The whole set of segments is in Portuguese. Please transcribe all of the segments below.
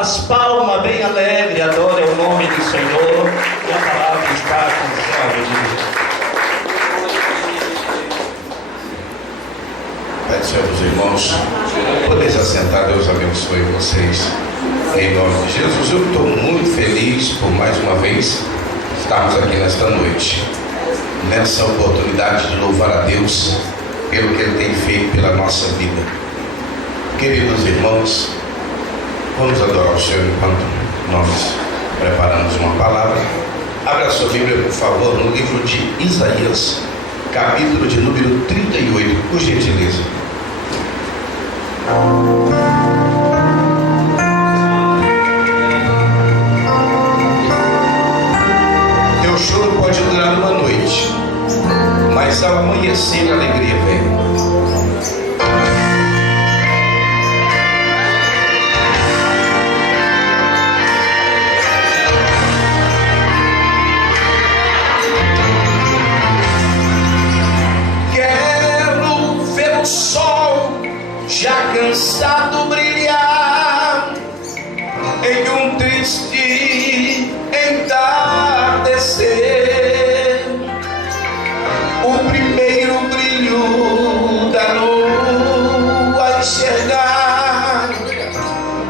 as palmas bem alegre, adore o nome do Senhor, e a palavra está com o Senhor. Pai do céu, meus irmãos, podeis assentar, Deus abençoe vocês. Em nome de Jesus, eu estou muito feliz por mais uma vez estarmos aqui nesta noite, nessa oportunidade de louvar a Deus pelo que Ele tem feito pela nossa vida. Queridos irmãos, vamos adorar o Senhor enquanto nós preparamos uma palavra. Abra sua Bíblia, por favor, no livro de Isaías, capítulo de número 38, por gentileza. Teu choro pode durar uma noite, mas ao amanhecer a alegria vem. Já cansado brilhar em um triste entardecer, o primeiro brilho da lua enxergar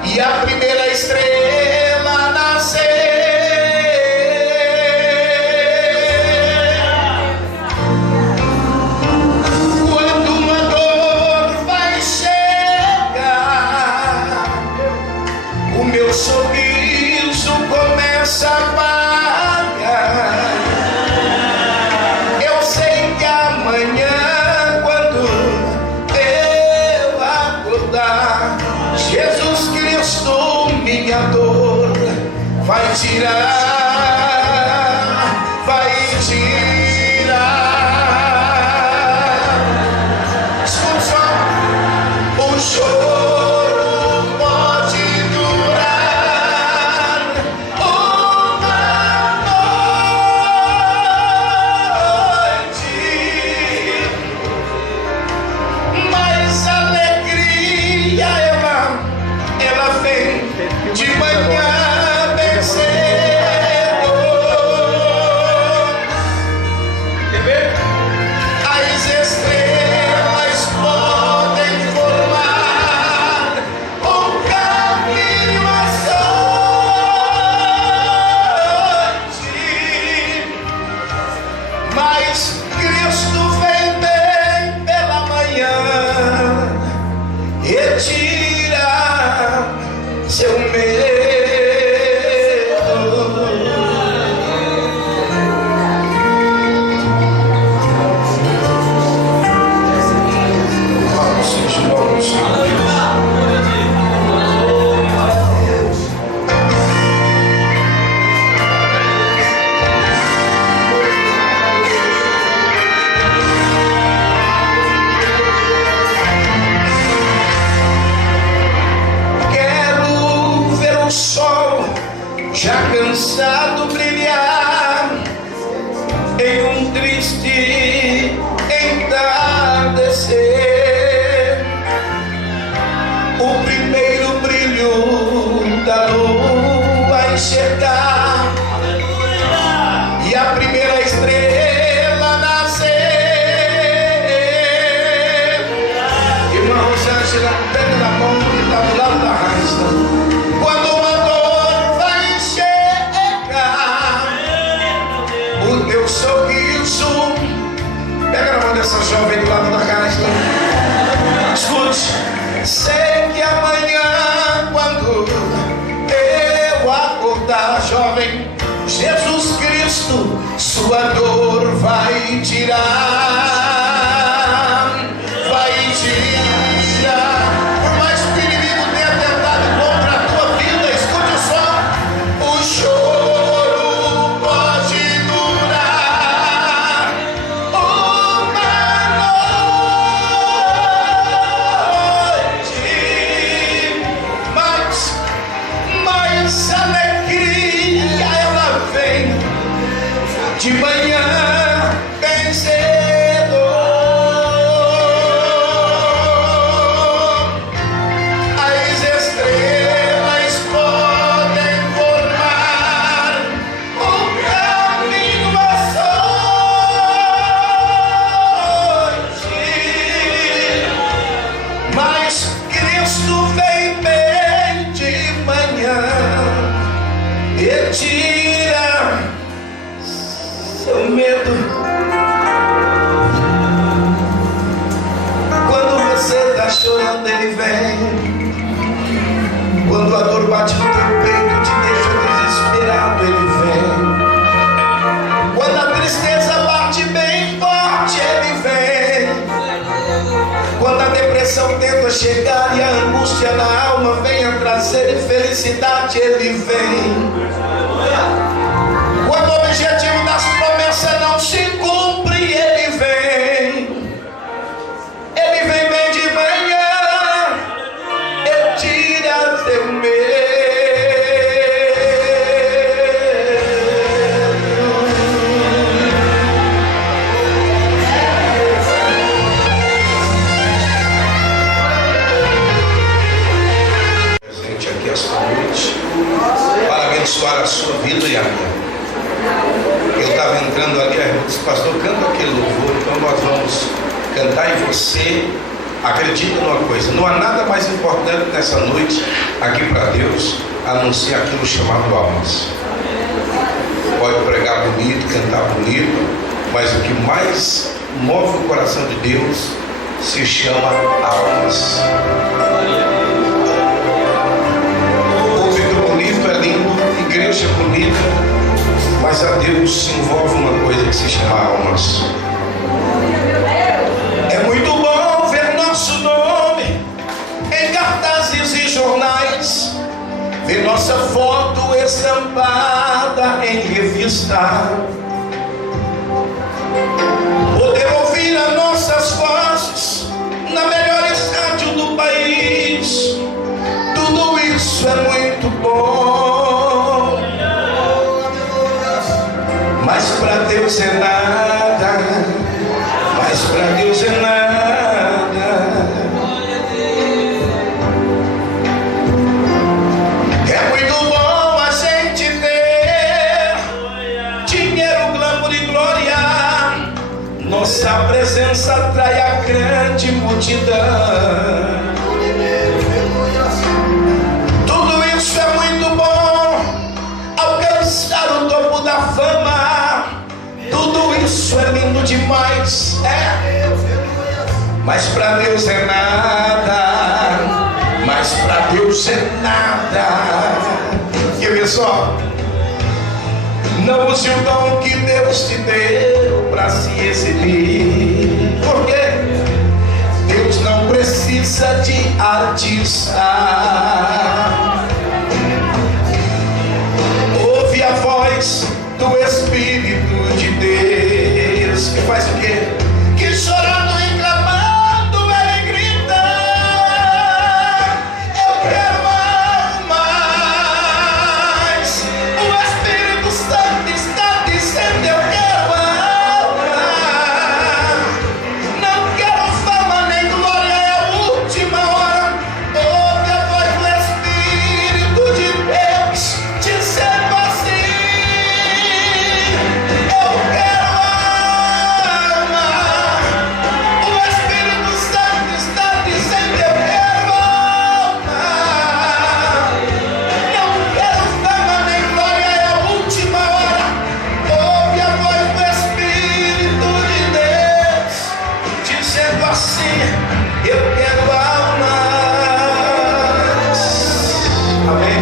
e a primeira estrela nascer. Sorriso começa a apagar. Eu sei que amanhã, quando eu acordar, Jesus Cristo minha dor vai tirar, vai tirar. Escuta só, o choro de manhã bem cedo. As estrelas podem formar um caminho à sorte, mas Cristo vem bem pela manhã e tira seu medo. Vamos sentir logo o Senhor. O sol já cansado brilhar em um triste entardecer, o primeiro brilho da lua enxergar e a primeira estrela nascer. Irmã Rosângela, pega na mão que está do lado da rasta. Quando uma dor vai enxergar o teu sorriso, pega na mão dessa jovem do lado da casta. Escute, sei que amanhã, quando eu acordar, jovem, Jesus Cristo sua dor vai tirar, vai tirar. Por mais que o inimigo tenha tentado contra a tua vida, escute só, o choro pode durar uma noite, mas a alegria ela vem de manhã bem cedo. depressão tenta chegar e a angústia na alma venha trazer felicidade, Ele vem. Quando o objetivo das promessas não se cumpre, Ele vem. Ele vem bem de manhã, Ele tira teu medo. Presente aqui esta noite para abençoar a sua vida e a minha. Eu estava entrando ali, eu disse, pastor, canta aquele louvor, então nós vamos cantar. E você acredita numa coisa: não há nada mais importante nessa noite aqui para Deus a não ser aquilo chamado almas. Pode pregar bonito, cantar bonito, mas o que mais move o coração de Deus se chama almas. Púlpito bonito é lindo, igreja bonita, mas a Deus se envolve uma coisa que se chama almas. É muito bom ver nosso nome em cartazes e jornais, ver nossa foto estampada em revista, poder ouvir as nossas vozes na melhor rádio do país. Tudo isso é muito bom, mas para Deus é nada, mas para Deus é nada. É muito bom a gente ter dinheiro, glamour e glória. Nossa presença atrai a grande multidão. Tudo isso é muito bom, alcançar o topo da fama. Tudo isso é lindo demais, mas para Deus é nada, mas para Deus é nada. Quer ver só? Não use o dom que Deus te deu para se exibir. Por quê? Deus não precisa de artista. Ouve a voz do Espírito de Deus, que faz o quê? Que chorando e clamando ele grita: eu quero mais. O Espírito Santo está dizendo: eu quero mais. Não quero fama nem glória, é a última hora. Ouve a voz do Espírito de Deus dizendo assim: eu quero almas. Amém?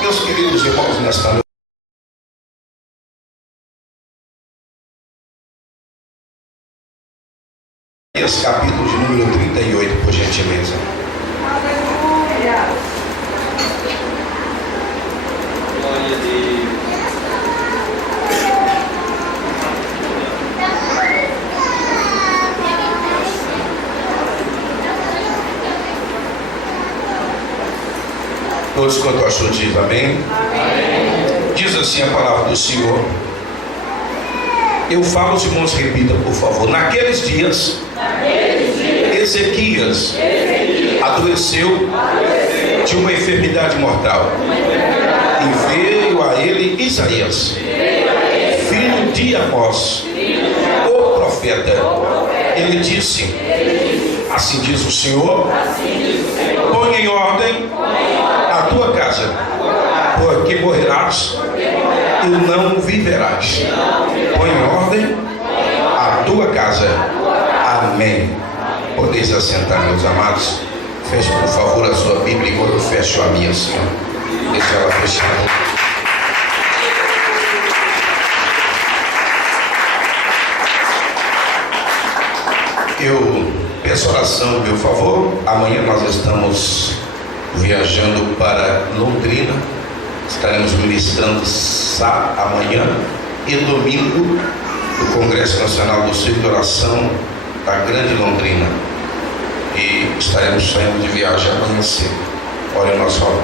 Meus queridos irmãos, nesta noite, capítulo de número 38, por gentileza. Aleluia. Glória a Deus. Todos quanto achou diz amém? Amém. Diz assim a palavra do Senhor. Eu falo, os irmãos repitam por favor. Naqueles dias, Ezequias adoeceu de uma enfermidade mortal. E veio a ele Isaías, filho de Amós, o profeta. Ele disse: assim diz o Senhor, põe em ordem a tua casa, porque morrerás e não viverás. Põe em ordem a tua casa. Amém. Podeis assentar, meus amados. Feche por favor a sua Bíblia, enquanto eu fecho a minha, Senhor. Deixa ela fechada. Eu Peço oração, meu favor. Amanhã nós estamos viajando para Londrina. Estaremos ministrando amanhã e domingo no Congresso Nacional do Círculo de Oração da Grande Londrina. E estaremos saindo de viagem amanhã cedo. Olha o nosso favor.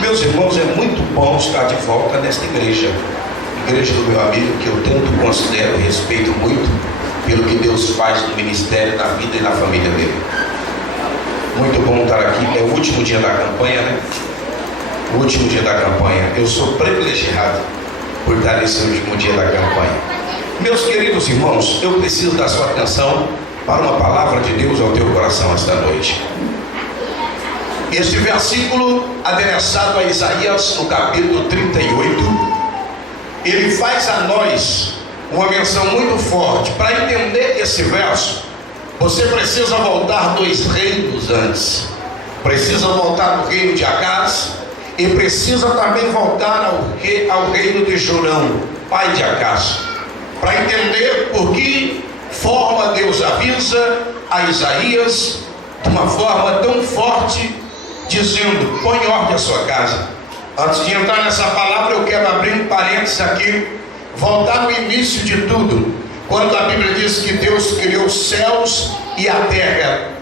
Meus irmãos, é muito bom estar de volta nesta igreja do meu amigo, que eu tanto considero e respeito muito pelo que Deus faz no ministério, na vida e na família dele. Muito bom estar aqui. É o último dia da campanha, né? O último dia da campanha. Eu sou privilegiado por estar nesse último dia da campanha. Meus queridos irmãos, eu preciso da sua atenção para uma palavra de Deus ao teu coração esta noite. Este versículo, adereçado a Isaías, no capítulo 38, ele faz a nós uma menção muito forte. Para entender esse verso, você precisa voltar 2 reinos antes. Precisa voltar no reino de Acaz e precisa também voltar ao reino de Jorão, pai de Acaz, para entender por que forma Deus avisa a Isaías de uma forma tão forte, dizendo: põe em ordem a sua casa. Antes de entrar nessa palavra, eu quero abrir um parênteses aqui, voltar no início de tudo, quando a Bíblia diz que Deus criou os céus e a terra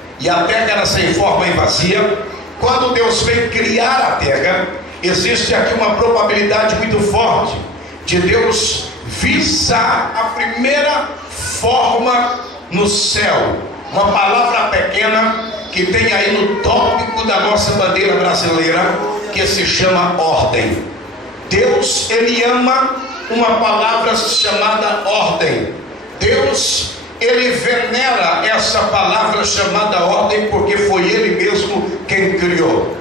era sem forma e vazia. Quando Deus veio criar a terra, existe aqui uma probabilidade muito forte de Deus visar a primeira forma no céu, uma palavra pequena que tem aí no tópico da nossa bandeira brasileira, que se chama ordem. Deus, ele ama uma palavra chamada ordem. Deus, ele venera essa palavra chamada ordem, porque foi ele mesmo quem criou.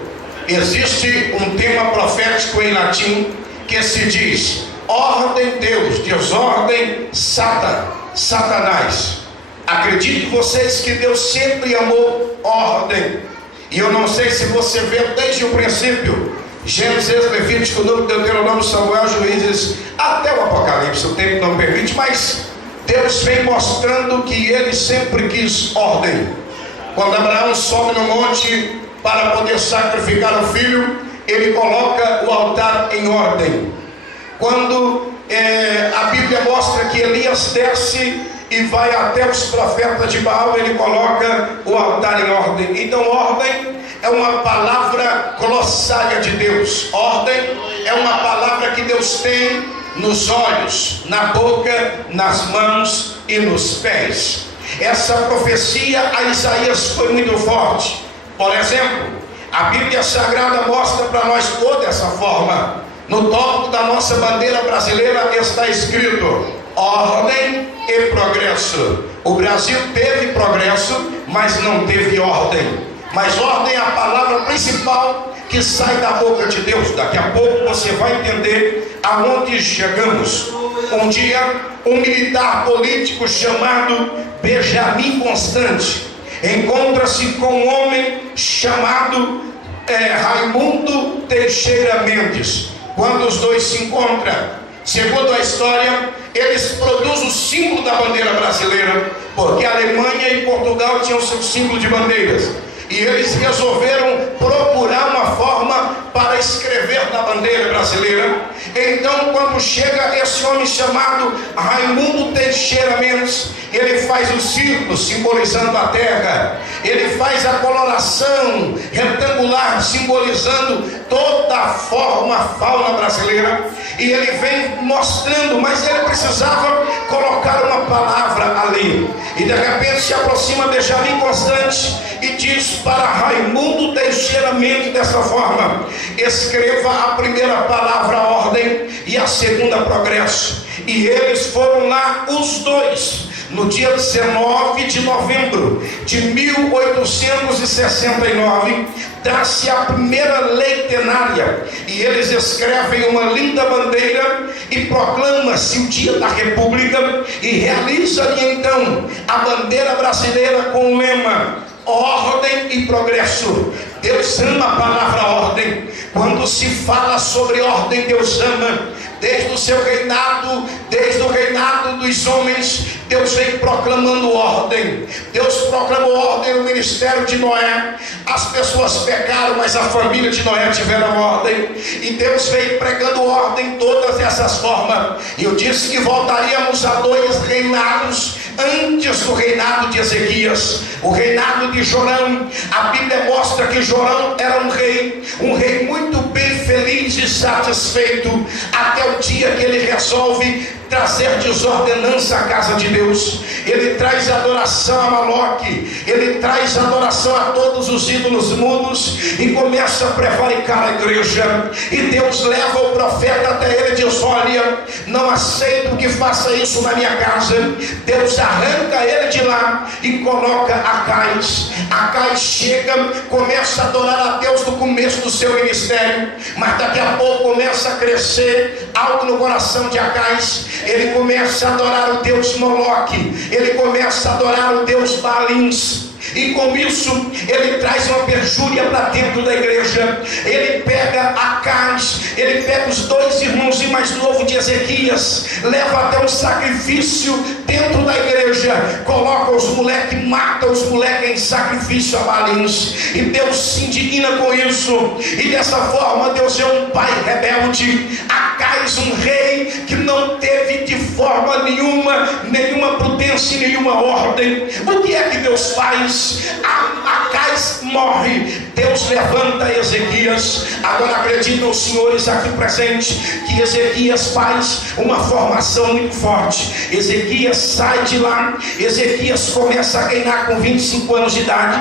Existe um tema profético em latim que se diz: ordem Deus, desordem Satanás. Acredite vocês que Deus sempre amou ordem. E eu não sei se você vê desde o princípio, Gênesis, Levítico, Deuteronômio, Samuel, Juízes, até o Apocalipse, o tempo não permite, mas Deus vem mostrando que ele sempre quis ordem. Quando Abraão sobe no monte para poder sacrificar o filho, ele coloca o altar em ordem. Quando a Bíblia mostra que Elias desce e vai até os profetas de Baal, ele coloca o altar em ordem. Então ordem é uma palavra glossária de Deus. Ordem é uma palavra que Deus tem nos olhos, na boca, nas mãos e nos pés. Essa profecia a Isaías foi muito forte. Por exemplo, a Bíblia Sagrada mostra para nós toda essa forma. No tópico da nossa bandeira brasileira está escrito: ordem e progresso. O Brasil teve progresso, mas não teve ordem. Mas ordem é a palavra principal que sai da boca de Deus. Daqui a pouco você vai entender aonde chegamos. Um dia, um militar político chamado Benjamin Constant encontra-se com um homem chamado Raimundo Teixeira Mendes. Quando os dois se encontram, segundo a história, eles produzem o símbolo da bandeira brasileira, porque a Alemanha e Portugal tinham seu símbolo de bandeiras. E eles resolveram procurar uma forma para escrever na bandeira brasileira. Então, quando chega esse homem chamado Raimundo Teixeira Mendes, ele faz o círculo simbolizando a terra. Ele faz a coloração retangular simbolizando toda a forma, a fauna brasileira. E ele vem mostrando, mas ele precisava colocar uma palavra ali. E de repente se aproxima Benjamin Constant e diz para Raimundo Teixeira Mendes dessa forma: escreva a primeira palavra ordem e a segunda progresso. E eles foram lá, os dois, no dia 19 de novembro de 1869, dá-se a primeira lei tenária, e eles escrevem uma linda bandeira e proclama-se o dia da República, e realiza-lhe então a bandeira brasileira com o lema: ordem e progresso. Deus ama a palavra ordem. Quando se fala sobre ordem, Deus ama. Desde o seu reinado, desde o reinado dos homens, Deus vem proclamando ordem. Deus proclamou ordem no ministério de Noé. As pessoas pecaram, mas a família de Noé tiveram ordem. E Deus veio pregando ordem em todas essas formas. E eu disse que voltaríamos a 2 reinados antes do reinado de Ezequias. O reinado de Jorão. A Bíblia mostra que Jorão era um rei muito bem feliz e satisfeito, até o dia que ele resolve trazer desordenança à casa de Deus. Ele traz adoração a Moloque, ele traz adoração a todos os ídolos mudos e começa a prevaricar a igreja. E Deus leva o profeta até ele e diz: olha, não aceito que faça isso na minha casa. Deus arranca ele de lá e coloca Acais. Acais chega, começa a adorar a Deus no começo do seu ministério, mas daqui a pouco começa a crescer algo no coração de Acais. Ele começa a adorar o Deus Moloque, ele começa a adorar o Deus Balins. E com isso ele traz uma perjúria para dentro da igreja. Ele pega Acais, ele pega os 2 irmãos e mais novo de Ezequias, leva até um sacrifício dentro da igreja, coloca os moleques, mata os moleques em sacrifício a Balins. E Deus se indigna com isso, e dessa forma Deus é um pai rebelde. Acais, um rei que não teve de forma nenhuma prudência e nenhuma ordem. O que é que Deus faz? Acais morre, Deus levanta Ezequias. Agora acreditam os senhores aqui presentes que Ezequias faz uma formação muito forte. Ezequias sai de lá, Ezequias começa a reinar com 25 anos de idade.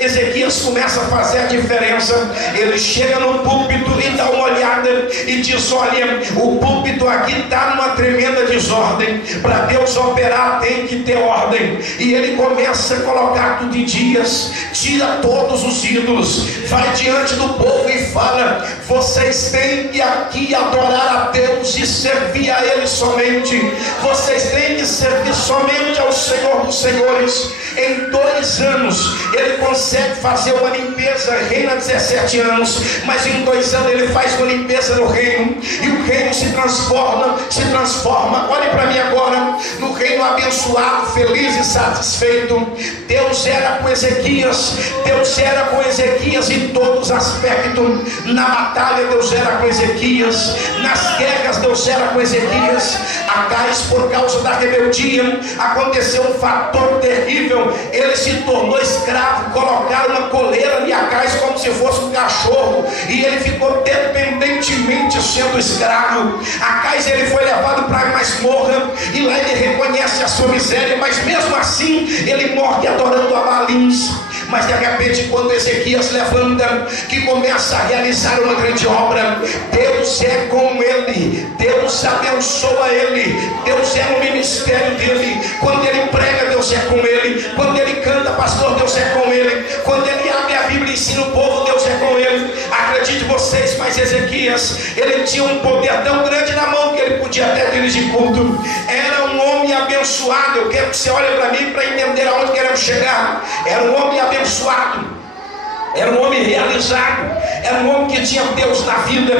Ezequias começa a fazer a diferença. Ele chega no púlpito e dá uma olhada e diz: olha, o púlpito aqui está numa tremenda desordem. Para Deus operar tem que ter ordem. E ele começa a colocar tudo em dias, tira todos os ídolos, vai diante do povo e fala: vocês têm que aqui adorar a Deus e servir a Ele somente. Vocês têm que servir somente ao Senhor dos Senhores. Em 2 anos ele consegue fazer uma limpeza. Reina 17 anos, mas em 2 anos ele faz uma limpeza no reino, e o reino se transforma. Olhe para mim agora, no reino abençoado, feliz e satisfeito. Deus era com Ezequias, em todos os aspectos. Na batalha Deus era com Ezequias, nas guerras Deus era com Ezequias. Acais, por causa da rebeldia, aconteceu um fator terrível. Ele se tornou escravo, colocaram uma coleira de Acais como se fosse um cachorro, e ele ficou dependentemente sendo escravo. Acais, ele foi levado para a masmorra, e lá ele reconhece a sua miséria, mas mesmo assim ele morre adorando a Balins. Mas de repente, quando Ezequias levanta, que começa a realizar uma grande obra, Deus é com ele, Deus abençoa ele, Deus é no ministério dele. Quando ele prega, Deus é com ele. Quando ele canta, pastor, Deus é com ele. Quando ele abre a Bíblia e ensina o povo, Deus é com ele. Acredite vocês, mas Ezequias, ele tinha um poder tão grande na mão que ele podia até dirigir culto. Era um homem abençoado. Eu quero que você olhe para mim para entender aonde queremos chegar. Era um homem abençoado, era um homem realizado, era um homem que tinha Deus na vida.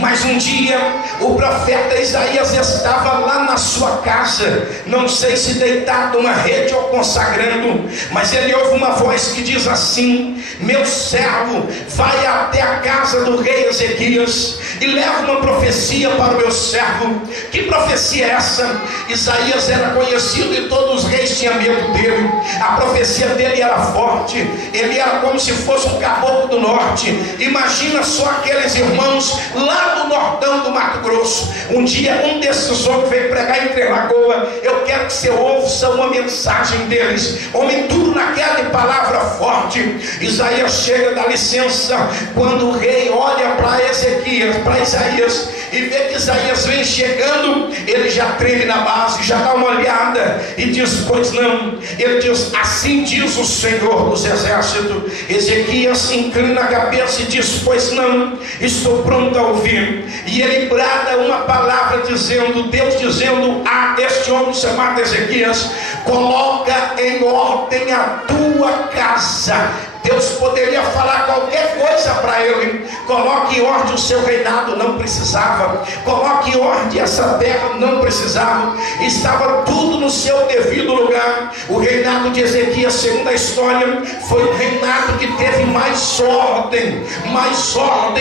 Mas um dia o profeta Isaías estava lá na sua casa, não sei se deitado numa rede ou consagrando, mas ele ouve uma voz que diz assim: meu servo vai até a casa do rei Ezequias e leva uma profecia para o meu servo. Que profecia é essa? Isaías era conhecido e todos os reis tinham medo dele. A profecia dele era forte, ele era como se fosse um caboclo do norte. Imagina só aqueles irmãos lá do nortão do Mato Grosso. Um dia um desses homens veio pregar em Três Lagoas. Eu quero que você ouça uma mensagem deles. Homem duro naquela de palavra forte. Isaías chega, dá licença. Quando o rei olha para Ezequias, para Isaías, e vê que Isaías vem chegando, ele já treme na base, já dá uma olhada e diz: pois não. Ele diz: assim diz o Senhor dos Exércitos. Ezequias inclina a cabeça e diz: pois não, estou pronto a ouvir. E ele brada uma palavra dizendo, Deus dizendo a este homem chamado Ezequias: coloca em ordem a tua casa. Deus poderia falar qualquer coisa para ele: coloque em ordem o seu reinado. Não precisava. Coloque em ordem essa terra. Não precisava. Estava tudo no seu devido lugar. O reinado de Ezequias, segundo a história, foi o reinado que teve mais ordem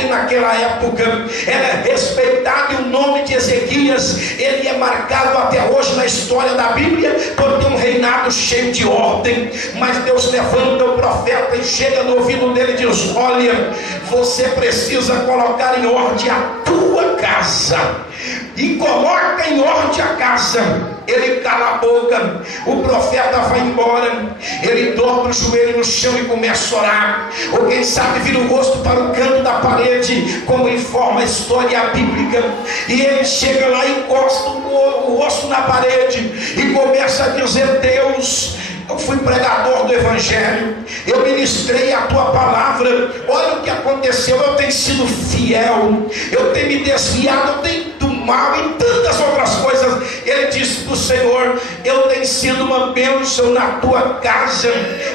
naquela época. Era respeitado, e o nome de Ezequias, ele é marcado até hoje na história da Bíblia por ter um reinado cheio de ordem. Mas Deus levanta o profeta e chega no ouvido dele e diz: olha, você precisa colocar em ordem a tua casa. E coloca em ordem a casa. Ele cala a boca, o profeta vai embora, ele dobra o joelho no chão e começa a orar, ou quem sabe vira o rosto para o canto da parede, como informa a história bíblica, e ele chega lá e encosta o rosto na parede e começa a dizer: Deus, eu fui pregador do Evangelho, eu ministrei a tua palavra, olha o que aconteceu, eu tenho sido fiel, eu tenho me desviado, eu tenho do mal e tantas outras coisas. Ele disse para o Senhor: eu tenho sido uma bênção na tua casa,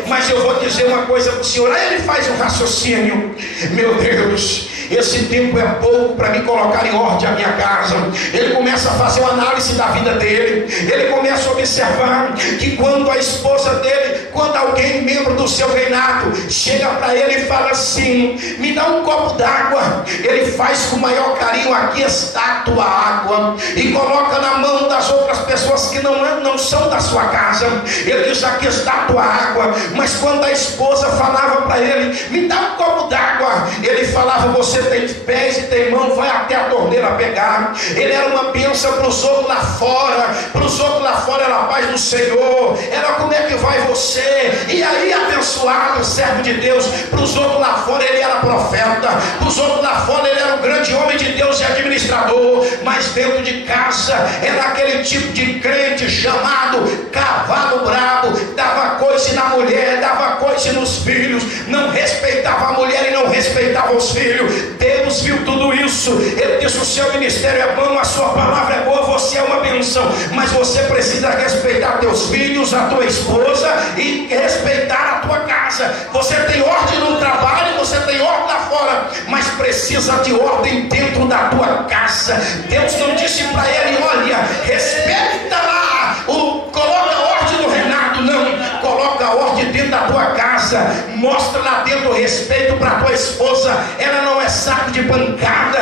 mas eu vou dizer uma coisa para o Senhor. Aí ele faz um raciocínio: meu Deus, esse tempo é pouco para me colocar em ordem a minha casa. Ele começa a fazer uma análise da vida dele, ele começa a observar que quando a esposa dele, quando alguém, membro do seu reinado, chega para ele e fala assim: me dá um copo d'água, ele faz com o maior carinho: aqui está a tua água, e coloca na mão das outras pessoas que não são da sua casa. Ele diz: aqui está a tua água. Mas quando a esposa falava para ele: me dá um copo d'água, ele falava: você tem pés e tem mão, vai até a torneira pegar. Ele era uma bênção para os outros lá fora. Para os outros lá fora era a paz do Senhor, era como é que vai você. E aí, abençoado servo de Deus, para os outros lá fora ele era profeta, para os outros lá fora ele era um grande homem de Deus e administrador. Mas dentro de casa era aquele tipo de crente chamado cavalo brabo, dava coice na mulher, dava coice nos filhos, não respeitava a mulher e não respeitava os filhos. Deus viu tudo isso, ele disse: o seu ministério é bom, a sua palavra é boa, você é uma bênção, mas você precisa respeitar teus filhos, a tua esposa e respeitar a tua casa. Você tem ordem no trabalho, você tem ordem lá fora, mas precisa de ordem dentro da tua casa. Deus não disse para ele: olha, respeita lá, coloca ordem no reinado. Não, coloca a ordem dentro da tua casa, mostra lá dentro o respeito para a tua esposa. Ela não é saco de pancada.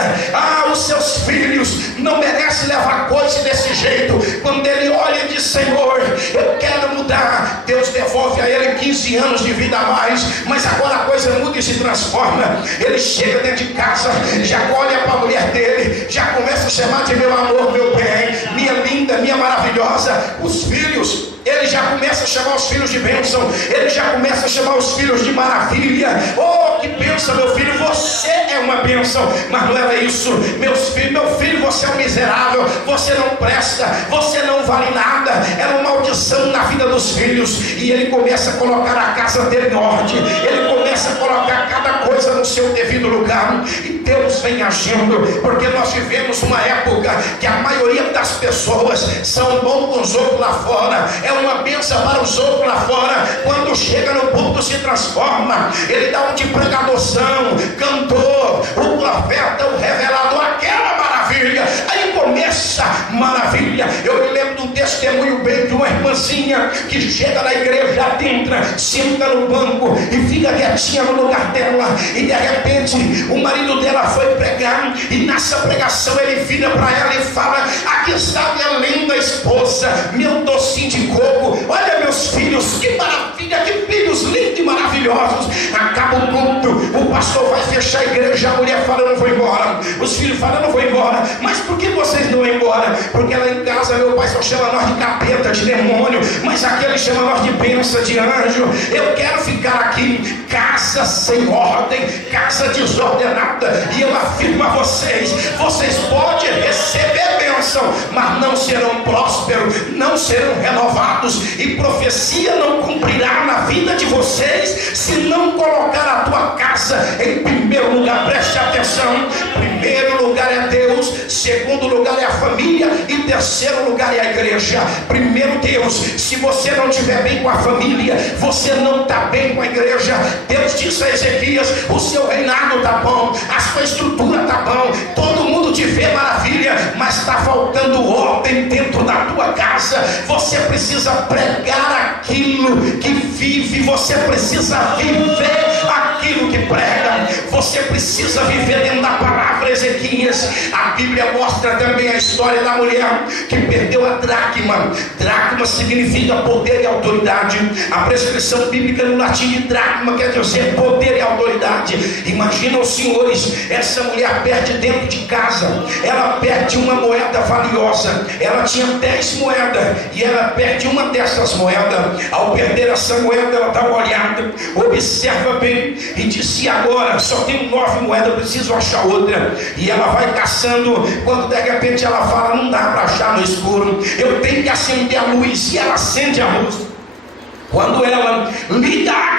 Os seus filhos não merecem levar coisa desse jeito. Quando ele olha e diz: Senhor, eu quero mudar, Deus devolve a ele 15 anos de vida a mais. Mas agora a coisa muda e se transforma. Ele chega dentro de casa, já olha para a mulher dele, já começa a chamar de meu amor, meu bem, minha linda, minha maravilhosa. Os filhos, ele já começa a chamar os filhos de bênção, ele já começa a chamar os filhos de maravilha. Oh, que bênção, meu filho, você é uma bênção. Mas não era isso: meu filho, você é um miserável, você não presta, você não vale nada. Era uma maldição na vida dos filhos. E ele começa a colocar a casa dele em ordem, ele começa a colocar cada coisa no seu devido lugar. E Deus vem agindo, porque nós vivemos uma época que a maioria das pessoas são bons com os outros lá fora, é uma bênção para os outros lá fora. Quando chega no púlpito se transforma, ele dá um de pregadoção, cantor, o profeta, o revelador, aquela maravilha. Aí começa maravilha. Eu me lembro de um testemunho bem de uma irmãzinha que chega na igreja, adentra, senta no banco e fica quietinha no lugar dela, e de repente o marido dela foi pregar, e nessa pregação ele vira para ela e fala: aqui está minha linda esposa, meu docinho de coco, olha meus filhos, que maravilha, que filhos lindos e maravilhosos. Acaba o culto, o pastor vai fechar a igreja, a mulher fala: eu não vou embora. Os filhos falam: eu não vou embora. Mas por que vocês não vão embora? Porque lá em casa meu pai só chama nós de capeta, de demônio, mas aqui ele chama nós de bênção, de anjo. Eu quero ficar aqui. Casa sem ordem, casa desordenada. E eu afirmo a vocês: vocês podem receber bênção, mas não serão prósperos, não serão renovados, e profecia não cumprirá na vida de vocês 16, se não colocar a tua casa em primeiro lugar, preste atenção, primeiro lugar é Deus, segundo lugar é a família e terceiro lugar é a igreja. Primeiro Deus, se você não estiver bem com a família, você não está bem com a igreja. Deus disse a Ezequias, o seu reinado está bom, a sua estrutura está bom, todo mundo te vê maravilha, mas está faltando ordem dentro da tua casa. Você precisa pregar aquilo que vive, você precisa viver aquilo que prega, você precisa viver dentro da palavra. Ezequias, a Bíblia mostra também a história da mulher que perdeu a dracma. Dracma significa poder e autoridade. A prescrição bíblica no latim de dracma quer dizer poder e autoridade. Imagina os senhores, essa mulher perde dentro de casa, ela perde uma moeda valiosa, ela tinha 10 moedas e ela perde uma dessas moedas. Ao perder essa moeda, ela dá uma olhada, observa bem e diz: e agora? Só tenho 9 moedas, preciso achar outra. E ela vai caçando, quando de repente ela fala: não dá para achar no escuro, eu tenho que acender a luz. E ela acende a luz. Quando ela liga a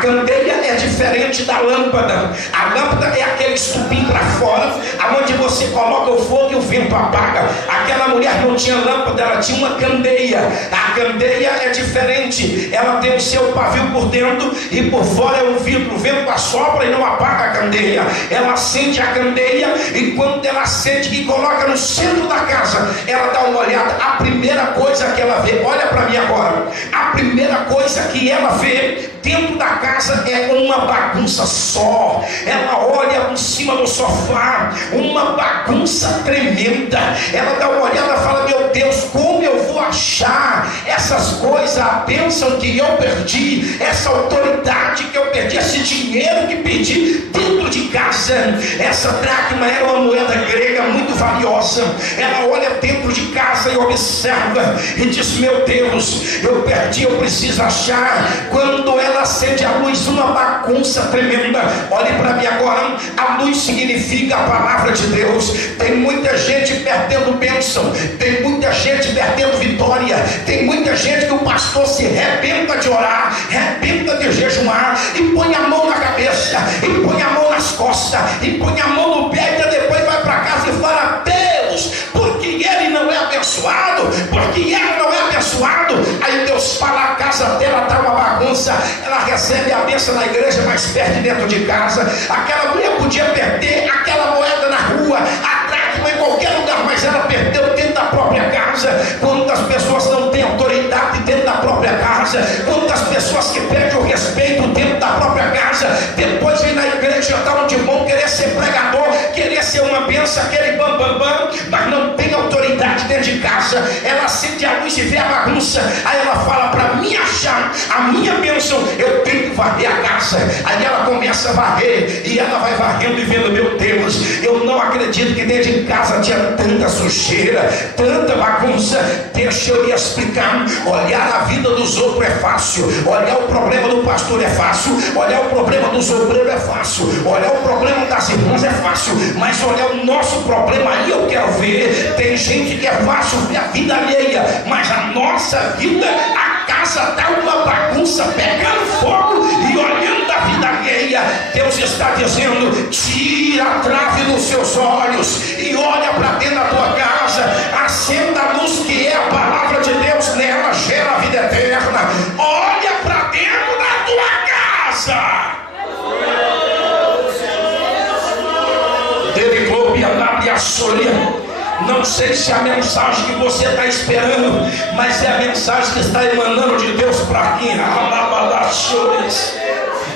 candeia é diferente da lâmpada. A lâmpada é aquele estupim para fora, aonde você coloca o fogo e o vento apaga. Aquela mulher não tinha lâmpada, ela tinha uma candeia. A candeia é diferente, ela tem o seu pavio por dentro e por fora é um vidro. O vento assopra e não apaga a candeia. Ela acende a candeia e quando ela acende e coloca no centro da casa, ela dá uma olhada. A primeira coisa que ela vê, olha para mim agora, a primeira coisa que ela vê dentro da casa é uma bagunça só. Ela olha em cima do sofá, uma bagunça tremenda. Ela dá uma olhada e fala: meu Deus, como eu vou achar essas coisas, a bênção que eu perdi, essa autoridade que eu perdi, esse dinheiro que perdi dentro de casa? Essa dracma era uma moeda grega muito valiosa. Ela olha dentro de casa e observa e diz: meu Deus, eu perdi, eu preciso achar. Quando ela acende a luz, uma bagunça tremenda. Olhe para mim agora, a luz significa a palavra de Deus. Tem muita gente perdendo bênção, tem muita gente perdendo vitória, tem muita gente que o pastor se arrebenta de orar, arrebenta de jejuar e põe a mão na cabeça, e põe a mão nas costas, e põe a mão no pé e depois vai para casa e fala: Deus, porque ele não é abençoado, porque ele não é abençoado. Aí Deus fala: a casa dela está uma bagunça, ela recebe a bênção na igreja, mas perde dentro de casa. Aquela mulher podia perder aquela moeda na rua, a dracma em qualquer lugar, mas ela perdeu dentro da própria casa. Quantas pessoas não têm autoridade dentro da própria casa? Quantas pessoas que perdem o respeito dentro da própria casa? Depois vem na igreja, está de bom, querer ser pregador, querer ser uma bênção, aquele bam bam bam, mas não tem autoridade dentro de casa. Ela acende a luz e vê a bagunça. Aí ela fala: para mim achar a minha bênção, eu tenho que varrer a casa. Aí ela começa a varrer e ela vai varrendo e vendo: meu Deus, eu não acredito que dentro de casa tinha tanta sujeira, tanta bagunça. Deixa eu lhe explicar. Olhar a vida dos outros é fácil, olhar o problema do pastor é fácil, olhar o problema dos obreiros é fácil, olhar o problema das irmãs é fácil, mas olhar o nosso problema, aí eu quero ver. Tem gente que é fácil ver a vida alheia, mas a nossa vida, a casa está uma bagunça, pegando fogo e olhando a vida alheia. Deus está dizendo: tira a trave dos seus olhos e olha para dentro da tua casa, acenda a luz que é a palavra de Deus, nela gera a vida eterna. Olha para dentro da tua casa. Dele globo e a solha. Não sei se é a mensagem que você está esperando, mas é a mensagem que está emanando de Deus para quem?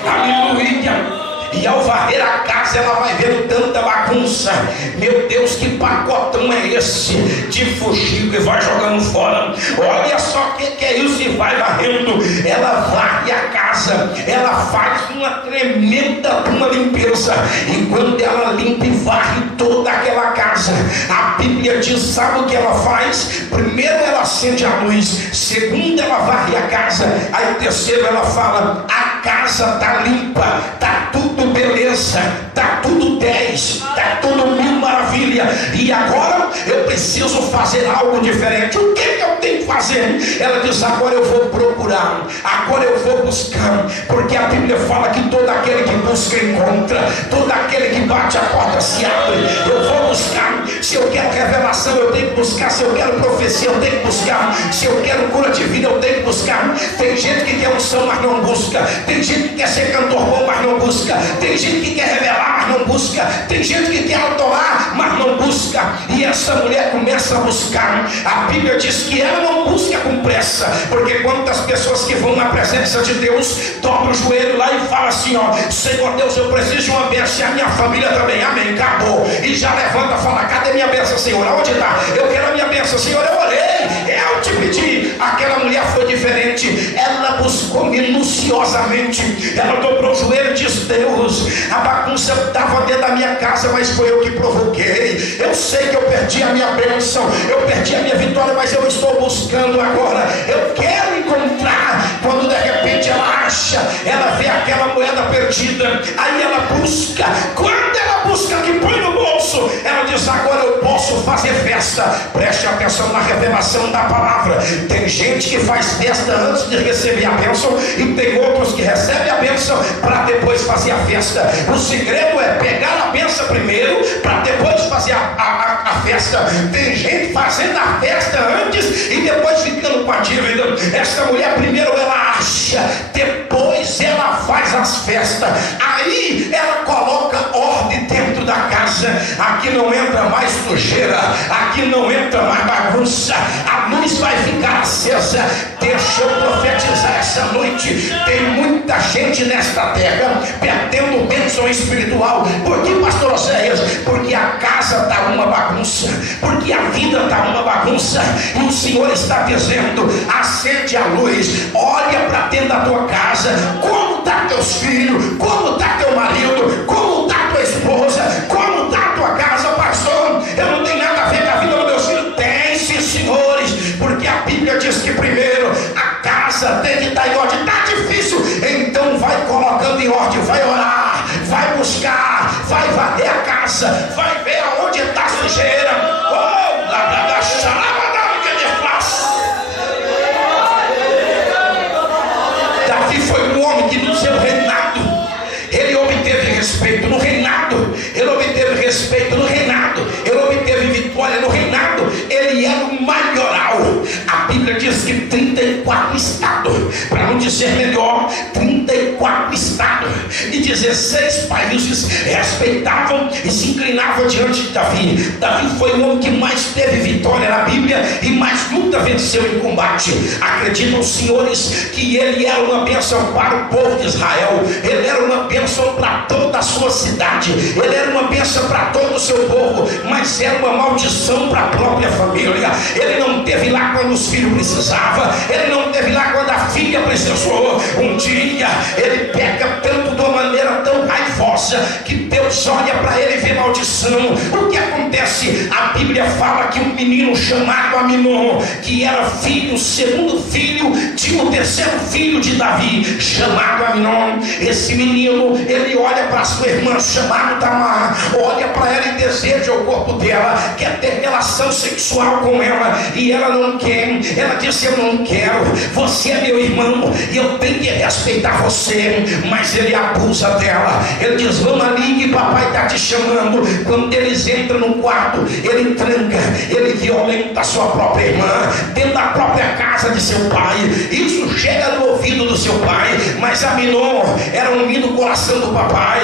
Aleluia. E ao varrer a casa, ela vai vendo tanta bagunça. Meu Deus, que pacotão é esse de fugir e vai jogando fora. Olha só o que é isso, e vai varrendo. Ela varre a casa, ela faz uma tremenda uma limpeza. E quando ela limpa e varre toda aquela casa, a Bíblia diz: sabe o que ela faz? Primeiro ela acende a luz, segundo ela varre a casa, aí terceiro ela fala: a casa está limpa, está tudo beleza, está tudo 10, está tudo 1000 maravilha, e agora eu preciso fazer algo diferente. O que eu tenho que fazer? Ela diz: agora eu vou procurar, agora eu vou buscar, porque a Bíblia fala que todo aquele que busca encontra, todo aquele que bate a porta se abre. Eu vou buscar. Se eu quero revelação, eu tenho que buscar. Se eu quero profecia, eu tenho que buscar. Se eu quero cura de vida, eu tenho que buscar. Tem gente que quer unção, mas não busca. Tem gente que quer ser cantor bom, mas não busca. Tem gente que quer revelar, mas não busca. Tem gente que quer adorar, mas não busca. E essa mulher começa a buscar. A Bíblia diz que ela não busca com pressa, porque quantas pessoas que vão na presença de Deus, dobram o joelho lá e falam assim: ó, Senhor Deus, eu preciso de uma bênção, e a minha família também, amém, acabou. E já levanta e fala: cadê minha bênção, Senhor? Aonde está? Eu quero a minha bênção, Senhor, eu orei, eu te pedi. Aquela mulher foi diferente, ela buscou minuciosamente, ela dobrou o joelho e disse: Deus, a bagunça estava dentro da minha casa, mas foi eu que provoquei. Eu sei que eu perdi a minha bênção, eu perdi a minha vitória, mas eu estou buscando agora, eu quero encontrar. Quando de repente ela acha, ela vê aquela moeda perdida, aí ela busca. Quando ela busca, que põe no bolso, ela diz: agora eu posso fazer festa. Preste atenção na revelação da palavra. Tem gente que faz festa antes de receber a bênção, e tem outros que recebem a bênção para depois fazer a festa. O segredo é pegar a bênção primeiro, para depois fazer a festa. Tem gente fazendo a festa antes e depois ficando com a dívida. Essa mulher primeiro ela acha, depois ela faz as festas, aí ela coloca ordem dentro da casa. Aqui não entra mais sujeira, aqui não entra mais bagunça, a luz vai ficar acesa. Deixa eu profetizar essa noite: tem muita gente nesta terra perdendo bênção espiritual. Por que, pastor Oséias? Porque a casa está uma bagunça, porque a vida está uma bagunça, e o Senhor está dizendo: acende a luz, olha para dentro da tua casa, como está teus filhos, como está teu marido, como está tua esposa, como está a tua casa. Pastor, eu não tenho nada a ver com a vida dos meus filhos. Tem sim, senhores, porque a Bíblia diz que primeiro a casa tem que estar em ordem. Está difícil, então vai colocando em ordem, vai orar, vai buscar, vai varrer a casa, vai ver aonde está a sujeira. Oh, da xalabadama que ele faz. Davi foi um homem que no seu reinado ele obteve respeito no reinado, ele obteve respeito no reinado, ele obteve vitória no reinado. Ele era o maioral. A Bíblia diz que 34 estados, para não dizer melhor, 34 estados e 16 países respeitavam e se inclinavam diante de Davi. Davi foi o homem que mais teve vitória na Bíblia e mais luta venceu em combate. Acreditam os senhores que ele era uma bênção para o povo de Israel, ele era uma bênção para toda a sua cidade, ele era uma bênção para todo o seu povo, mas era uma maldição para a própria família. Ele não teve lá quando os filhos precisavam, ele não teve lá quando a filha precisou. Um dia ele pega tanto de uma maneira tão raivosa que Deus olha para ele e vê maldição. O que acontece? A Bíblia fala que um menino chamado Aminon, que era filho, segundo filho de um terceiro filho de Davi, chamado Aminon. Esse menino, ele olha para sua irmã chamada Tamar, olha para ela e deseja o corpo dela, quer ter relação sexual com ela, e ela não quer. Ela disse: eu não quero, você é meu irmão e eu tenho que respeitar você. Mas ele abusa dela. Ele diz: vamos ali que papai está te chamando. Quando eles entram no quarto, ele tranca, ele violenta a sua própria irmã dentro da própria casa de seu pai. Isso chega no ouvido do seu pai. Mas Aminon era um menino do coração do papai.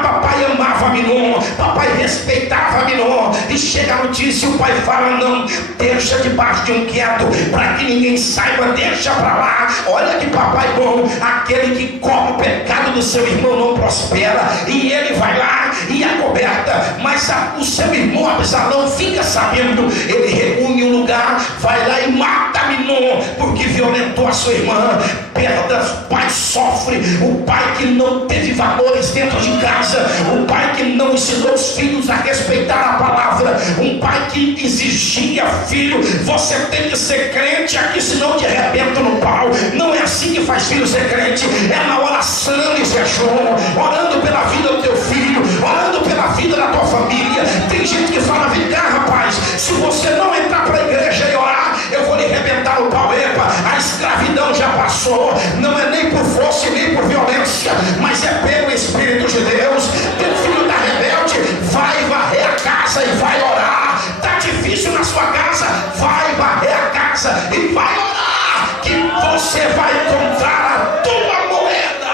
Papai amava Aminon, papai respeitava Aminon. E chega a notícia, o pai fala: não, deixa debaixo de um quieto, para que ninguém saiba, deixa para lá. Olha que papai bom, aquele que cobre o pecado do seu irmão não prospera. E ele vai lá e acoberta. Mas o seu irmão Absalão fica sabendo, ele reúne um lugar, vai lá e mata Aminon, porque violentou a sua irmã. Perdas, pai sofre. O pai que não teve valores dentro de casa, casa, um pai que não ensinou os filhos a respeitar a palavra, um pai que exigia: filho, você tem que ser crente aqui, senão te arrebento no pau. Não é assim que faz filho ser crente, é na oração e jejum, orando pela vida do teu filho, orando pela vida da tua família. Tem gente que fala: vem cá, rapaz, se você não entrar para a igreja e orar, eu vou lhe arrebentar o pau. Epa, a escravidão já passou, não é nem por força e nem por violência, mas é pelo Espírito de Deus. Teu filho está rebelde, vai varrer a casa e vai orar. Está difícil na sua casa, vai varrer a casa e vai orar, que você vai encontrar a tua moeda.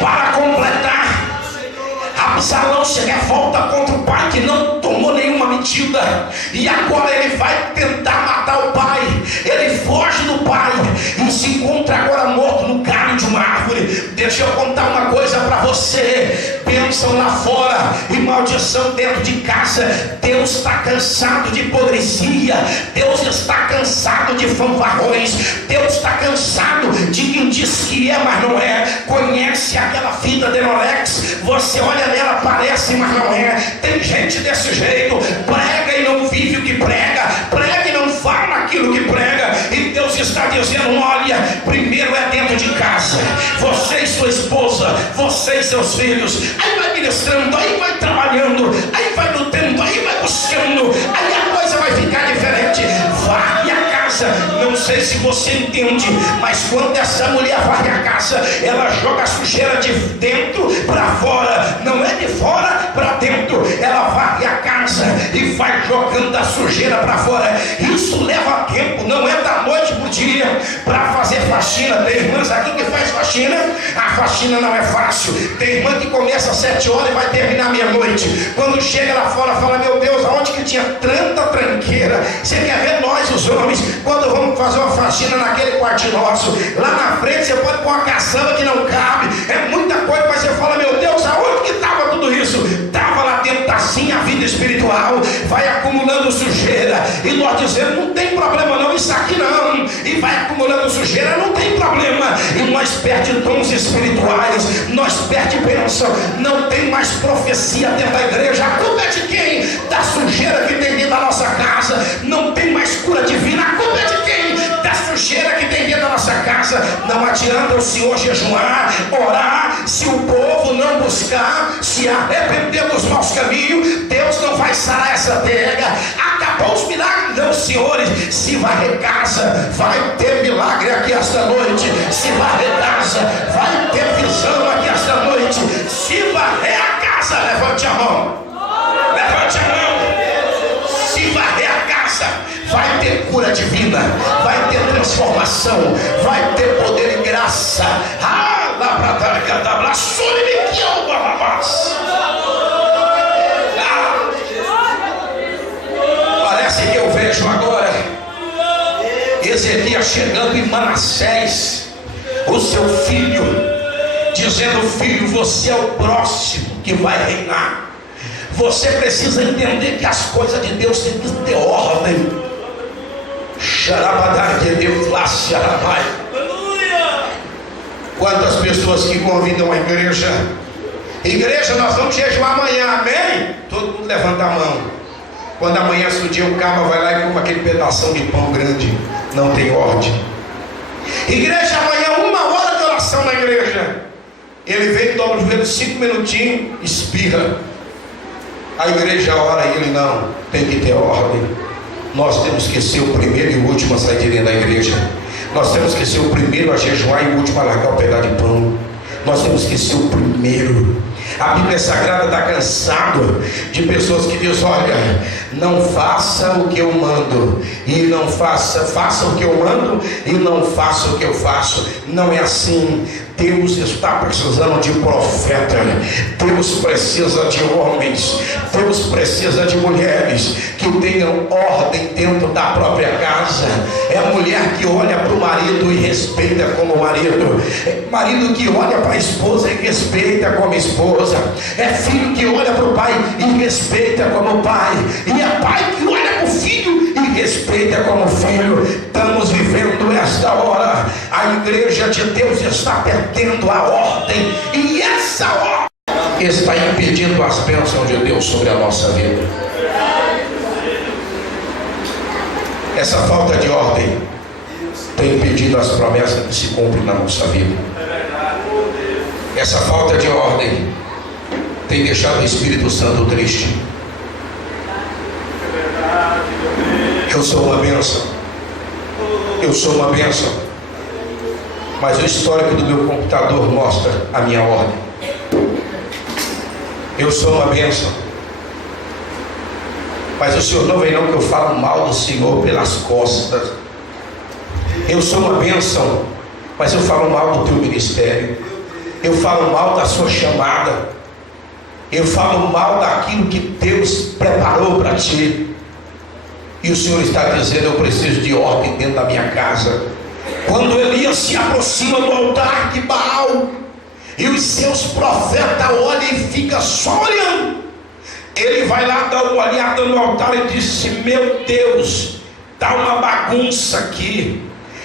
Para completar, Absalão se revolta contra o pai que não tomou nenhuma medida, e agora ele vai tentar matar o pai. Ele foge do pai e se encontra agora morto no galho de uma árvore. Deixa eu contar uma coisa para você: bênção lá fora e maldição dentro de casa. Deus está cansado de hipocrisia, Deus está cansado de fanfarrões, Deus está cansado de quem diz que é, mas não é. Conhece aquela fita de Rolex? Você olha nela, parece, mas não é. Tem gente desse jeito, prega e não vive o que prega, prega e não fala aquilo que prega. E Deus está dizendo: olha, primeiro é dentro de casa, você e sua esposa, você e seus filhos. Aí vai ministrando, aí vai trabalhando, aí vai lutando, aí vai buscando, aí a coisa vai ficar diferente. Varre a casa. Não sei se você entende, mas quando essa mulher varre a casa, ela joga a sujeira de dentro para fora, não é de fora para dentro. Ela varre a casa e vai jogando a sujeira para fora. Isso leva tempo, não é da noite para o dia. Para fazer faxina, tem irmãs aqui que faz faxina, a faxina não é fácil. Tem irmã que começa às 7 horas e vai terminar meia-noite. Quando chega lá fora, fala: meu Deus, aonde que tinha tanta tranqueira? Você quer ver nós, os homens, quando vamos fazer uma faxina naquele quartinho nosso, lá na frente você pode pôr uma caçamba que não cabe, é muita coisa, mas você fala: meu Deus, aonde que estava tudo isso? Estava lá dentro. Assim a vida espiritual vai acumulando sujeira, e nós dizemos: não tem problema não, isso aqui não. E vai acumulando sujeira, não tem problema. E nós perdemos dons espirituais, nós perdemos bênção, não tem mais profecia dentro da igreja. A culpa é de quem? Da sujeira que tem dentro da nossa casa. Não tem mais cura divina. A culpa é de quem? Da sujeira que tem dentro da nossa casa. Não adianta o Senhor jejuar, orar, se o povo não buscar se arrepender dos maus caminhos. Deus não vai sarar essa terra. Acabou os milagres, não, senhores. Se varrer casa, vai ter milagre aqui esta noite. Se varrer casa, vai ter visão aqui esta noite. Se varrer a casa, levante a mão, levante a mão. Se varrer a casa, vai ter cura divina, vai ter transformação, vai ter poder e graça. Parece que eu vejo agora Ezequias chegando em Manassés, o seu filho, dizendo: filho, você é o próximo que vai reinar. Você precisa entender que as coisas de Deus têm que ter ordem. Quantas pessoas que convidam a igreja: igreja, nós vamos jejuar amanhã, amém? Todo mundo levanta a mão. Quando amanhece o dia, o cara vai lá e come aquele pedação de pão grande. Não tem ordem. Igreja, amanhã 1 hora de oração na igreja. Ele vem, dobra o joelho 5 minutinhos, espirra. A igreja ora e ele: não, tem que ter ordem. Nós temos que ser o primeiro e o último a sair de dentro da igreja. Nós temos que ser o primeiro a jejuar e o último a largar o pedaço de pão. Nós temos que ser o primeiro. A Bíblia Sagrada está cansado de pessoas que dizem: olha, não faça o que eu mando e não faça o que eu mando e não faça o que eu faço. Não é assim. Deus está precisando de profeta, Deus precisa de homens, Deus precisa de mulheres que tenham ordem dentro da própria casa. É a mulher que olha para o marido e respeita como marido, é marido que olha para a esposa e respeita como esposa, é filho que olha para o pai e respeita como pai, e é pai que olha para o filho e respeita como filho. Estamos vivendo esta hora. A A igreja de Deus está perdendo a ordem, e essa ordem está impedindo as bênçãos de Deus sobre a nossa vida. Essa falta de ordem tem impedido as promessas que se cumprem na nossa vida. Essa falta de ordem tem deixado o Espírito Santo triste. Eu sou uma bênção. Eu sou uma bênção. Mas o histórico do meu computador mostra a minha ordem. Eu sou uma bênção. Mas o Senhor não vem não que eu falo mal do Senhor pelas costas. Eu sou uma bênção, mas eu falo mal do teu ministério. Eu falo mal da sua chamada. Eu falo mal daquilo que Deus preparou para ti. E o Senhor está dizendo: eu preciso de ordem dentro da minha casa. Quando Elias se aproxima do altar de Baal, e os seus profetas olham e ficam só olhando, ele vai lá dar uma olhada no altar e disse: meu Deus, está uma bagunça aqui,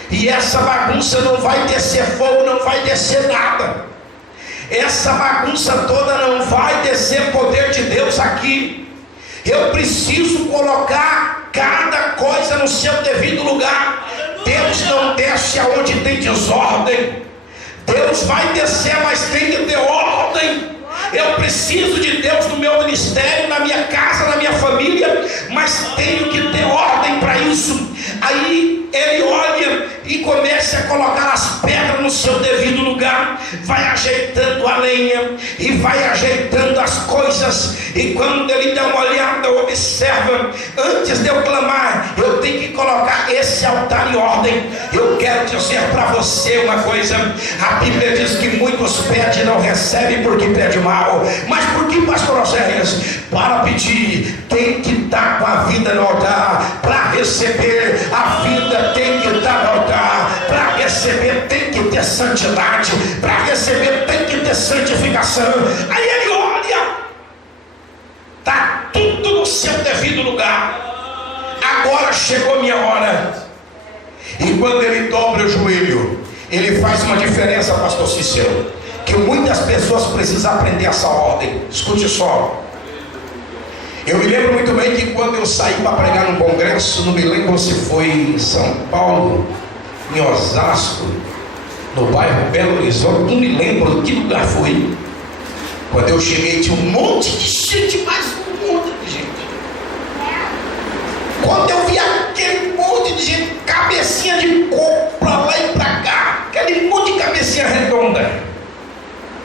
e essa bagunça não vai descer fogo, não vai descer nada. Essa bagunça toda não vai descer poder de Deus aqui. Eu preciso colocar cada coisa no seu devido lugar. Deus não desce aonde tem desordem. Deus vai descer, mas tem que ter ordem. Eu preciso de Deus no meu ministério, na minha casa, na minha família, mas tenho que ter ordem para isso. Aí ele olha e começa a colocar as pedras no seu devido lugar, vai ajeitando a lenha e vai ajeitando as coisas. E quando ele dá uma olhada, observa: antes de eu clamar, eu tenho que colocar esse altar em ordem. Eu quero dizer para você uma coisa: a Bíblia diz que muitos pedem e não recebem porque pedem mal. Mas por que, pastor Oséias? Para pedir tem que estar com a vida no altar. Para receber, a vida tem que estar no altar. Para receber tem que ter santidade. Para receber tem que ter santificação. Aí ele olha, está tudo no seu devido lugar. Agora chegou a minha hora. E quando ele dobra o joelho, ele faz uma diferença, pastor Cícero, que muitas pessoas precisam aprender essa ordem. Escute só. Eu me lembro muito bem que quando eu saí para pregar num congresso, não me lembro se foi em São Paulo, em Osasco, no bairro Belo Horizonte, não me lembro que lugar foi. Quando eu cheguei, tinha um monte de gente, mais um monte de gente. Quando eu vi aquele monte de gente, cabecinha de coco para lá e para cá, aquele monte de cabecinha redonda,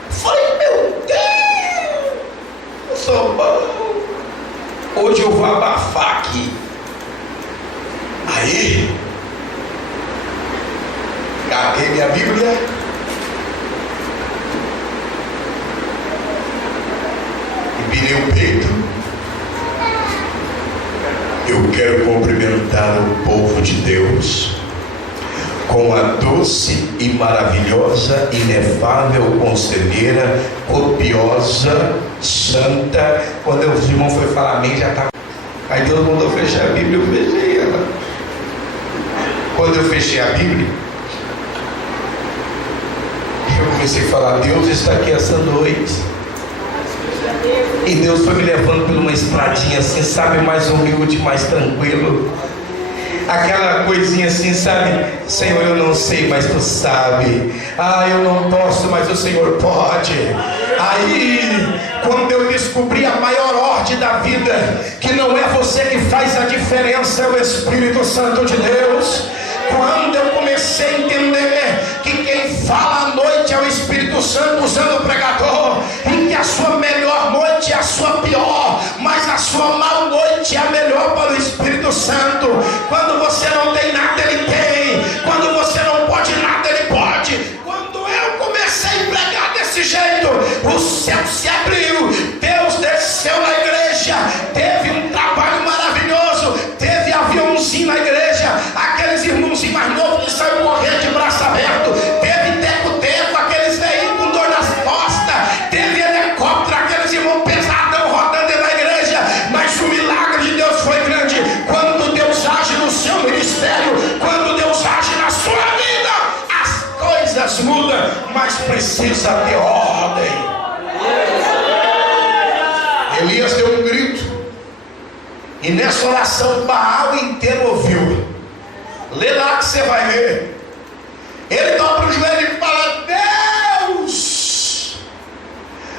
falei: meu Deus, eu sou bom. Hoje eu vou abafar aqui. Aí, cadê minha Bíblia? Empinei o peito. Eu quero cumprimentar o povo de Deus com a doce e maravilhosa, inefável conselheira, copiosa, santa. Quando o irmão foi falar amém, já estava. Aí Deus mandou fechar a Bíblia, eu fechei ela. Quando eu fechei a Bíblia, eu comecei a falar: Deus está aqui essa noite. E Deus foi me levando por uma estradinha assim, sabe, mais humilde, mais tranquilo. Aquela coisinha assim, sabe: Senhor, eu não sei, mas tu sabe. Ah, eu não posso, mas o Senhor pode. Aí, quando eu descobri a maior ordem da vida, que não é você que faz a diferença, é o Espírito Santo de Deus. Quando eu comecei a entender que quem fala à noite é o Espírito Santo usando o pregador, e que a sua melhor noite é a sua pior, mas a sua mal noite é a melhor para o Espírito Santo. Quando você não tem nada, ele tem. Quando você não pode nada, ele pode. Quando eu comecei a pregar desse jeito, o céu se abriu, Deus desceu na igreja, teve um trabalho maravilhoso, teve aviãozinho na igreja. Aqueles irmãozinhos mais novos coisas mudam, mas precisa ter ordem. Elias deu um grito, e nessa oração Baal inteiro ouviu. Lê lá que você vai ver. Ele dobra o joelho e fala: Deus,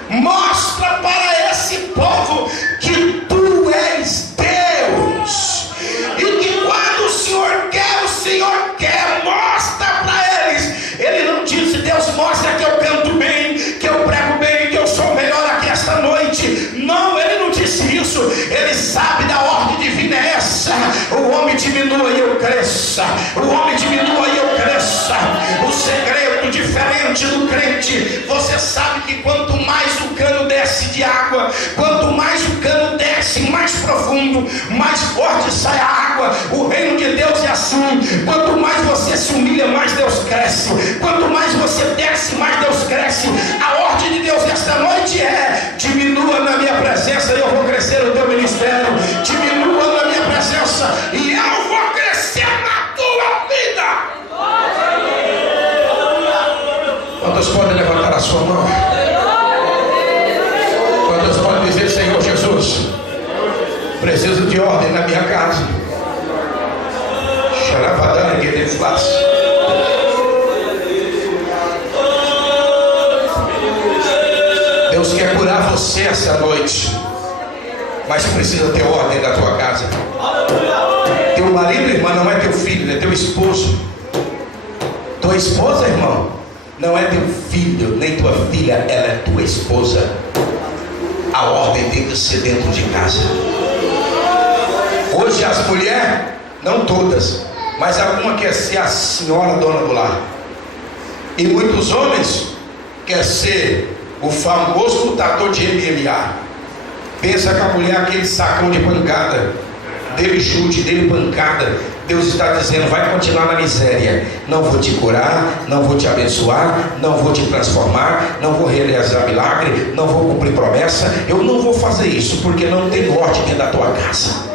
mostra para esse povo que tu és Deus, e que quando o Senhor quer, mostra para eles. Ele não disse: Deus, mostra que eu canto bem, que eu prego bem, que eu sou melhor aqui esta noite. Não, ele não disse isso. Ele sabe da ordem divina é essa: o homem diminua e eu cresça, o homem diminua e eu cresça. O segredo diferente do crente, você sabe que quanto mais o cano desce de água, quanto mais o cano desce mais profundo, mais forte sai a água. O reino de Deus é assim: quanto mais você se humilha, mais Deus cresce. Quanto mais você desce, mais Deus cresce. A ordem de Deus esta noite é: diminua na minha presença e eu vou crescer no teu ministério. Diminua na minha presença e eu vou crescer na tua vida. Quantos podem levantar a sua mão? Quantos podem dizer: Senhor Jesus, preciso de ordem na minha casa. Xaravadana que Deus faz. Deus quer curar você essa noite, mas precisa ter ordem da tua casa. Teu marido, irmã, não é teu filho, é teu esposo. Tua esposa, irmão, não é teu filho, nem tua filha, ela é tua esposa. A ordem tem que ser dentro de casa. Hoje as mulheres, não todas, mas alguma quer ser a senhora dona do lar, e muitos homens quer ser o famoso lutador de MMA. Pensa que a mulher é aquele sacão de pancada, dele chute, dele pancada. Deus está dizendo: vai continuar na miséria. Não vou te curar, não vou te abençoar, não vou te transformar, não vou realizar milagre, não vou cumprir promessa. Eu não vou fazer isso, porque não tem ordem dentro da tua casa.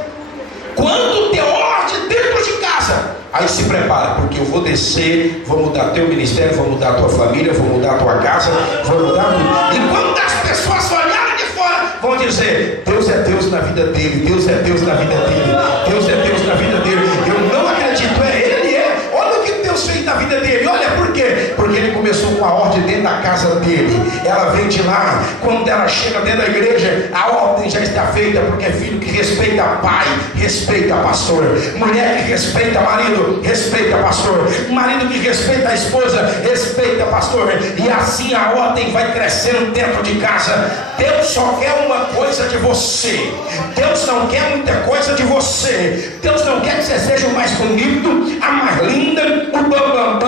Quando tem ordem dentro de casa, aí se prepara, porque eu vou descer, vou mudar teu ministério, vou mudar tua família, vou mudar tua casa, vou mudar tudo. E quando as pessoas olharem de fora, vão dizer: Deus é Deus na vida dele, Deus é Deus na vida dele, Deus é Deus na vida dele. Eu não acredito, ele é. Olha o que Deus fez na vida dele. Olha por quê? Porque ele começou com a ordem dentro da casa dele. Ela vem de lá. Quando ela chega dentro da igreja, a ordem já está feita, porque é filho que respeita pai, respeita pastor. Mulher que respeita marido, respeita pastor. Marido que respeita a esposa, respeita pastor. E assim a ordem vai crescendo dentro de casa. Deus só quer uma coisa de você. Deus não quer muita coisa de você. Deus não quer que você seja o mais bonito, a mais linda, o bambambam.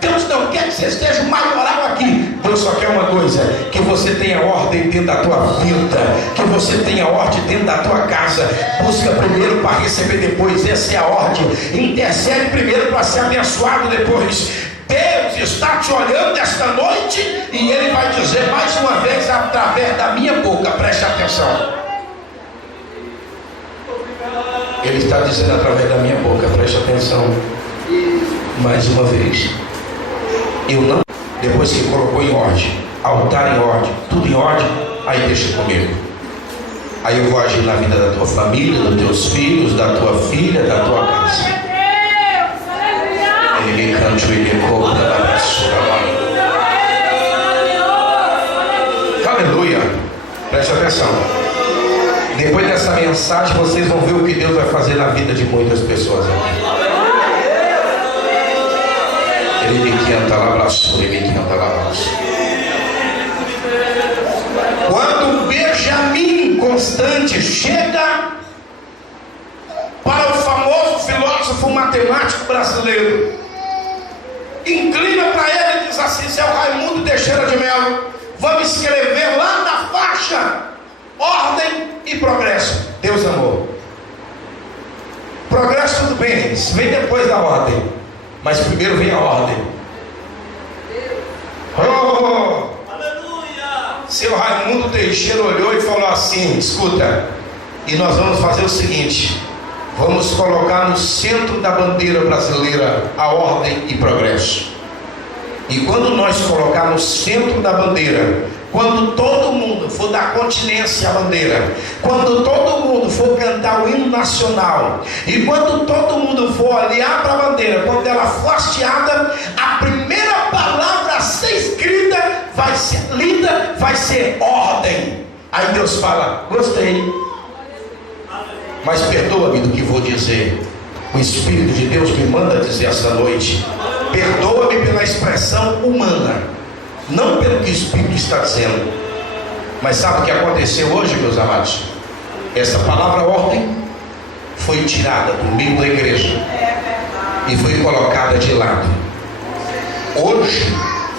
Deus não quer que você seja o maioral aqui. Deus só quer uma coisa: que você tenha ordem dentro da tua vida, que você tenha ordem dentro da tua casa. Busca primeiro para receber depois. Essa é a ordem. Intercede primeiro para ser abençoado depois. Deus está te olhando esta noite e Ele vai dizer mais uma vez através da minha boca. Preste atenção. Ele está dizendo através da minha boca. Preste atenção. Mais uma vez. Eu não. Depois que colocou em ordem, altar em ordem, tudo em ordem, aí deixa comigo. Aí eu vou agir na vida da tua família, dos teus filhos, da tua filha, da tua casa. Ele canta e ele cobra na sua mão. Aleluia. Preste atenção. Depois dessa mensagem, vocês vão ver o que Deus vai fazer na vida de muitas pessoas aqui. Ele me canta lá abraço, ele me canta lá abraço. Quando Benjamin Constant chega para o famoso filósofo matemático brasileiro, inclina para ele e diz assim: seu Raimundo Teixeira de Melo, vamos escrever lá na faixa ordem e progresso. Deus amou. Progresso tudo bem, isso vem depois da ordem, mas primeiro vem a ordem. Oh! Aleluia! Seu Raimundo Teixeira olhou e falou assim: escuta, e nós vamos fazer o seguinte, vamos colocar no centro da bandeira brasileira a ordem e progresso. E quando nós colocar no centro da bandeira, quando todo mundo for dar continência à bandeira, quando todo mundo for cantar o hino nacional, e quando todo mundo for olhar para a bandeira, quando ela for hasteada, a primeira palavra a ser escrita, vai ser lida, vai ser ordem. Aí Deus fala: gostei, mas perdoa-me do que vou dizer. O Espírito de Deus me manda dizer essa noite: perdoa-me pela expressão humana, não pelo que o Espírito está dizendo. Mas sabe o que aconteceu hoje, meus amados? Essa palavra ordem foi tirada do meio da igreja e foi colocada de lado. Hoje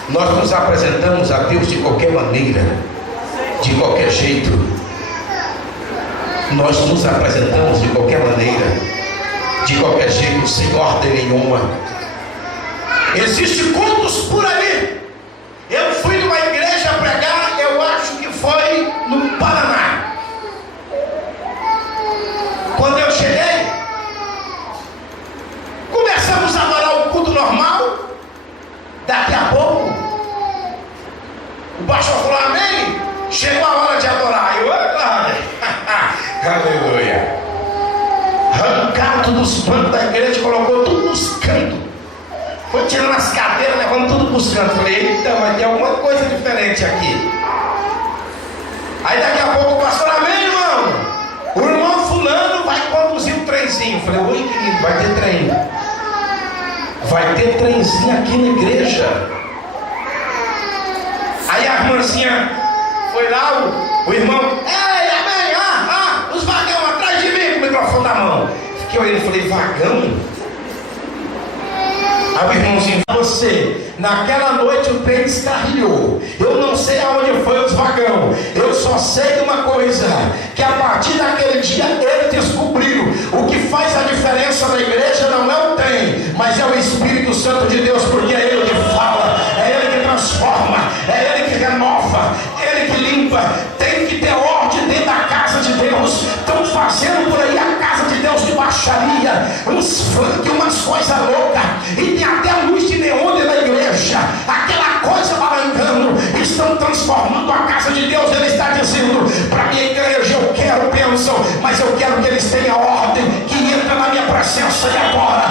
nós nos apresentamos a Deus de qualquer maneira, de qualquer jeito. Nós nos apresentamos de qualquer maneira, de qualquer jeito, sem ordem nenhuma. Existem cultos por aí. Eu fui numa igreja pregar, eu acho que foi no Paraná. Quando eu cheguei, começamos a adorar o culto normal. Daqui a pouco o pastor falou amém. Chegou a hora de adorar. Eu, aleluia. Arrancaram tudo os bancos da igreja, colocou tudo nos cantos. Foi tirando as cadeiras, levando tudo para os cantos. Falei: eita, vai ter alguma coisa diferente aqui. Aí daqui a pouco o pastor: amém, irmão. O irmão fulano vai conduzir um trenzinho. Falei: oi, querido, vai ter trem. Vai ter trenzinho aqui na igreja. Aí a irmãzinha foi lá, o irmão: ei, amém, os vagão atrás de mim, com o microfone na mão. Fiquei olhando e falei: vagão? Aí o irmãozinho: você, naquela noite o trem descarrilhou. Eu não sei aonde foi os vagão. Eu só sei de uma coisa: que a partir daquele dia eles descobriram o que faz a diferença na igreja não é o trem, mas é o Espírito Santo de Deus, porque é Ele que fala, é Ele que transforma, é Ele que renova, é Ele que limpa. Tem que ter ordem dentro da casa de Deus. Estão fazendo por aí a casa de Deus de baixaria, uns funk, umas coisas loucas, e tem até luz de neon dentro da igreja, aquela coisa balancando. Estão transformando a casa de Deus. Ele está dizendo para a minha igreja: eu quero bênção, mas eu quero que eles tenham ordem, que entra na minha presença e agora